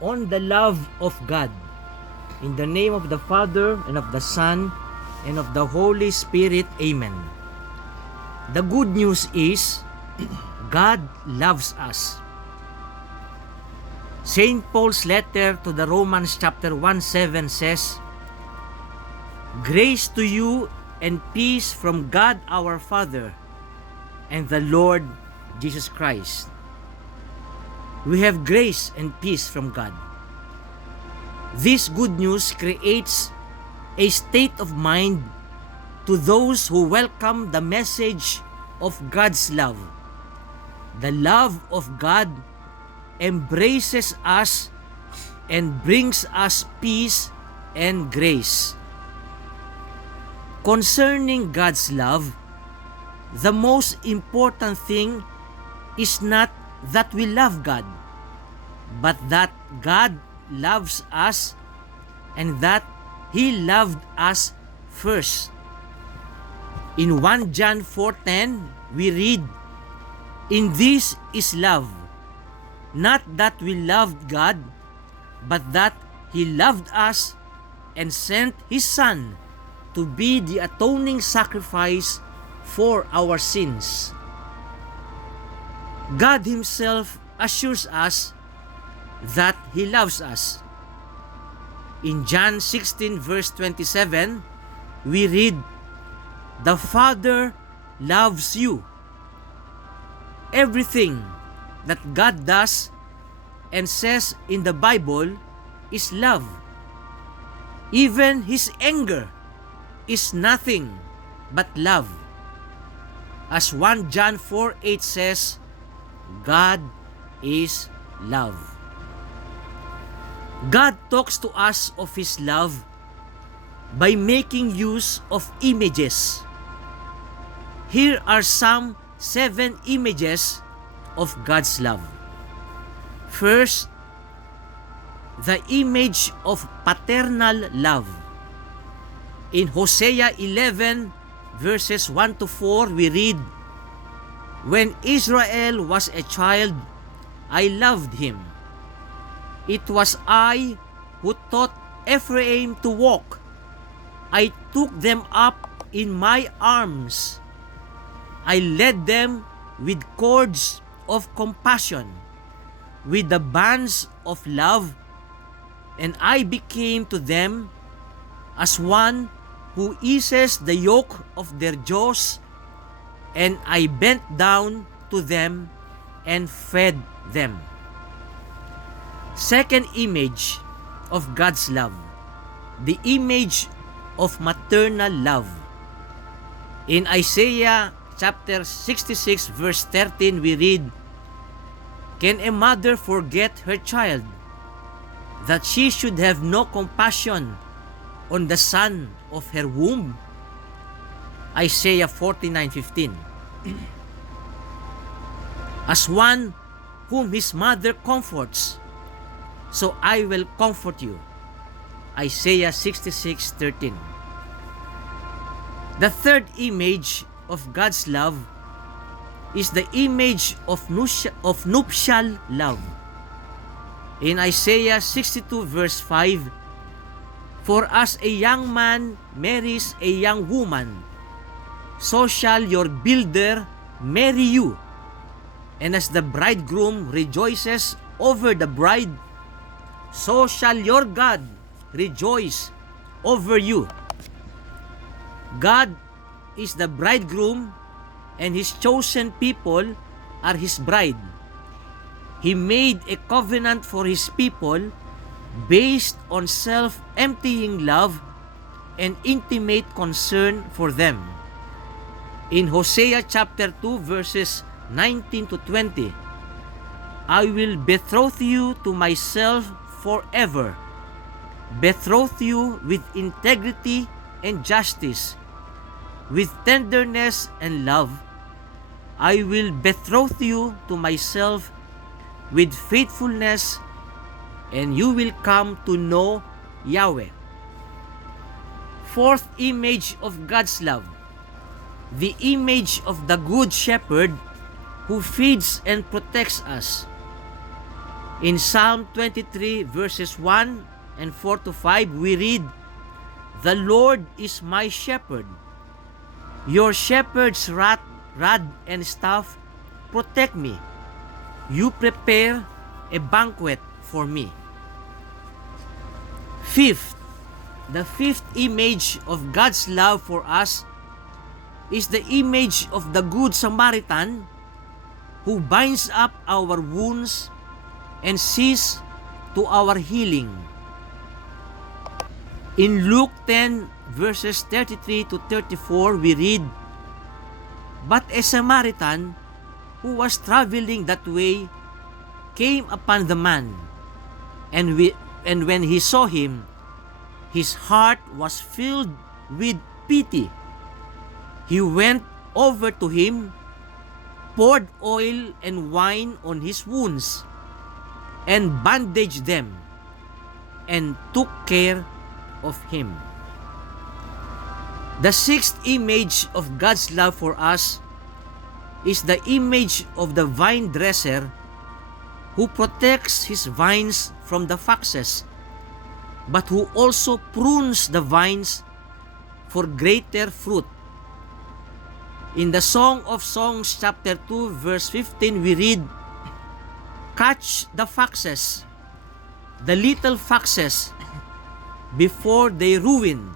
on the love of God. In the name of the Father, and of the Son, and of the Holy Spirit. Amen. The good news is, God loves us. St. Paul's letter to the Romans chapter 1:7 says, Grace to you and peace from God our Father and the Lord Jesus Christ. We have grace and peace from God. This good news creates a state of mind to those who welcome the message of God's love. The love of God embraces us and brings us peace and grace. Concerning God's love, the most important thing is not that we love God, but that God loves us and that He loved us first. In 1 John 4:10, we read, In this is love, not that we loved God, but that He loved us and sent His Son to be the atoning sacrifice for our sins. God Himself assures us that He loves us. In John 16 verse 27, we read, The Father loves you. Everything that God does and says in the Bible is love. Even His anger is nothing but love. As 1 John 4:8 says, God is love. God talks to us of His love by making use of images. Here are some 7 images of God's love. First, the image of paternal love. In Hosea 11 verses 1 to 4, we read, When Israel was a child, I loved him. It was I who taught Ephraim to walk. I took them up in my arms. I led them with cords of compassion, with the bands of love, and I became to them as one who eases the yoke of their jaws, and I bent down to them and fed them. Second image of God's love, the image of maternal love. In Isaiah chapter 66 verse 13, we read, Can a mother forget her child, that she should have no compassion on the son of her womb? Isaiah 49:15. As one whom his mother comforts, so I will comfort you. Isaiah 66:13. The third image of God's love is the image of nuptial love. In Isaiah 62 verse 5, For as a young man marries a young woman, so shall your builder marry you. And as the bridegroom rejoices over the bride, so shall your God rejoice over you. God is the bridegroom, and His chosen people are His bride. He made a covenant for His people based on self-emptying love and intimate concern for them. In Hosea chapter 2 verses 19 to 20, I will betroth you to myself forever, betroth you with integrity and justice, with tenderness and love. I will betroth you to myself with faithfulness, and you will come to know Yahweh. Fourth image of God's love, the image of the Good Shepherd who feeds and protects us. In Psalm 23 verses 1 and 4 to 5, we read, "The Lord is my shepherd. Your shepherd's rod and staff protect me. You prepare a banquet for me." Fifth, the fifth image of God's love for us is the image of the Good Samaritan who binds up our wounds and sees to our healing. In Luke 10 verses 33 to 34, we read, "But a Samaritan who was traveling that way came upon the man, and when he saw him, his heart was filled with pity. He went over to him, poured oil and wine on his wounds, and bandaged them, and took care of him." The sixth image of God's love for us is the image of the vine dresser who protects his vines from the foxes, but who also prunes the vines for greater fruit. In the Song of Songs chapter 2 verse 15, we read, "Catch the foxes, the little foxes, before they ruin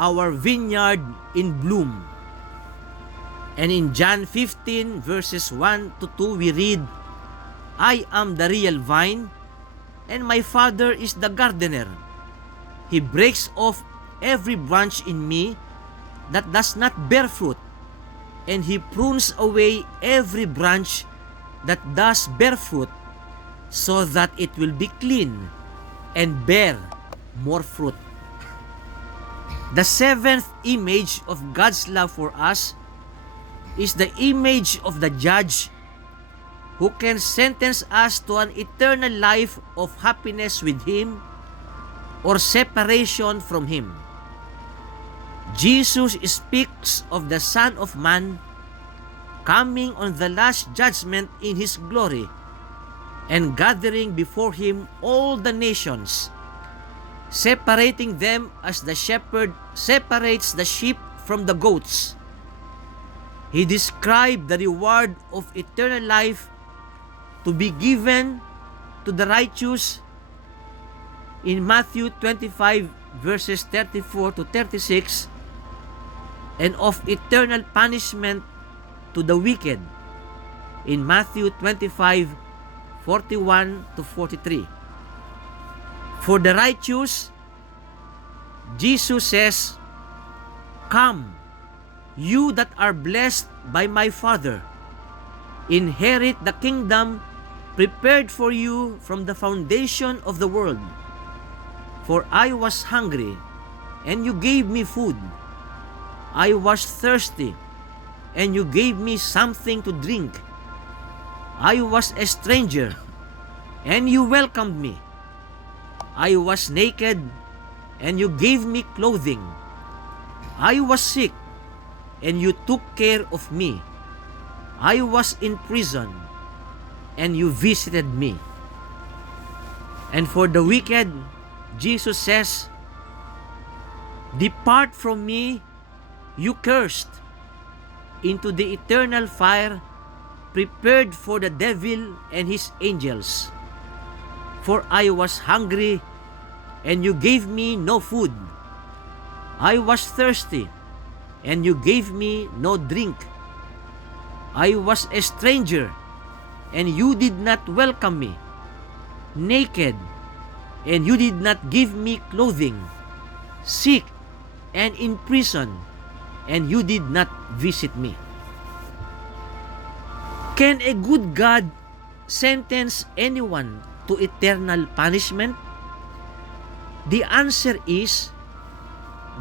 our vineyard in bloom." And in John 15 verses 1 to 2, we read, "I am the real vine, and my Father is the gardener. He breaks off every branch in me that does not bear fruit, and he prunes away every branch that does bear fruit, so that it will be clean and bear more fruit." The seventh image of God's love for us is the image of the judge who can sentence us to an eternal life of happiness with Him or separation from Him. Jesus speaks of the Son of Man coming on the last judgment in His glory and gathering before Him all the nations, separating them as the shepherd separates the sheep from the goats. He described the reward of eternal life to be given to the righteous in Matthew 25 verses 34 to 36, and of eternal punishment to the wicked in Matthew 25 41 to 43. For the righteous, Jesus says, "Come, you that are blessed by my Father, inherit the kingdom prepared for you from the foundation of the world. For I was hungry, and you gave me food. I was thirsty, and you gave me something to drink. I was a stranger, and you welcomed me. I was naked, and you gave me clothing. I was sick, and you took care of me. I was in prison, and you visited me." And for the wicked, Jesus says, "Depart from me, you cursed, into the eternal fire prepared for the devil and his angels. For I was hungry, and you gave me no food. I was thirsty, and you gave me no drink. I was a stranger, and you did not welcome me. Naked, and you did not give me clothing. Sick, and in prison, and you did not visit me." Can a good God sentence anyone to eternal punishment? The answer is,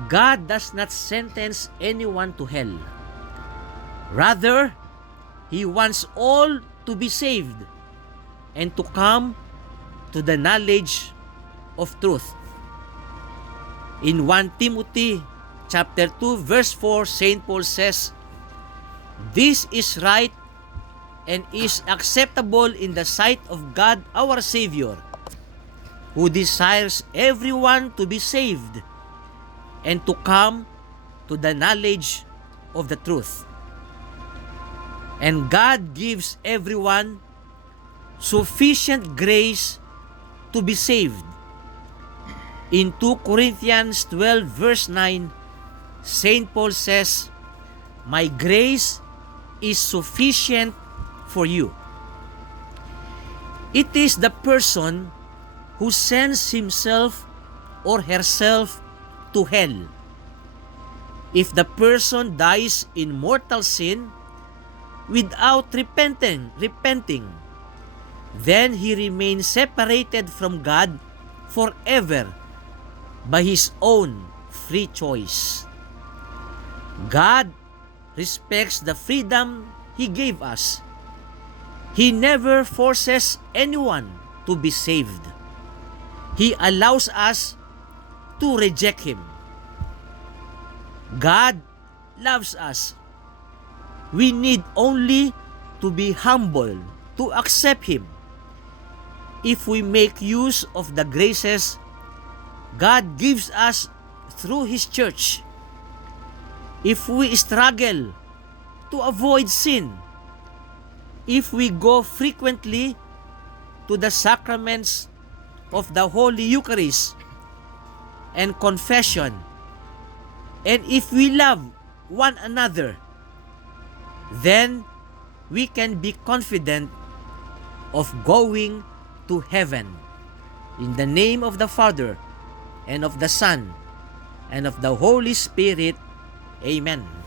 God does not sentence anyone to hell. Rather, He wants all to be saved and to come to the knowledge of truth. In 1 Timothy chapter 2 verse 4, St. Paul says, "This is right and is acceptable in the sight of God our Savior, who desires everyone to be saved and to come to the knowledge of the truth. And God gives everyone sufficient grace to be saved. In 2 Corinthians 12 verse 9, St. Paul says, "My grace is sufficient for you." It is the person who sends himself or herself to hell. If the person dies in mortal sin without repenting, then he remains separated from God forever by his own free choice. God respects the freedom He gave us. He never forces anyone to be saved. He allows us to reject Him. God loves us. We need only to be humble to accept Him. If we make use of the graces God gives us through His church, if we struggle to avoid sin, if we go frequently to the sacraments of the Holy Eucharist and confession, and if we love one another, then we can be confident of going to heaven. In the name of the Father, and of the Son, and of the Holy Spirit. Amen.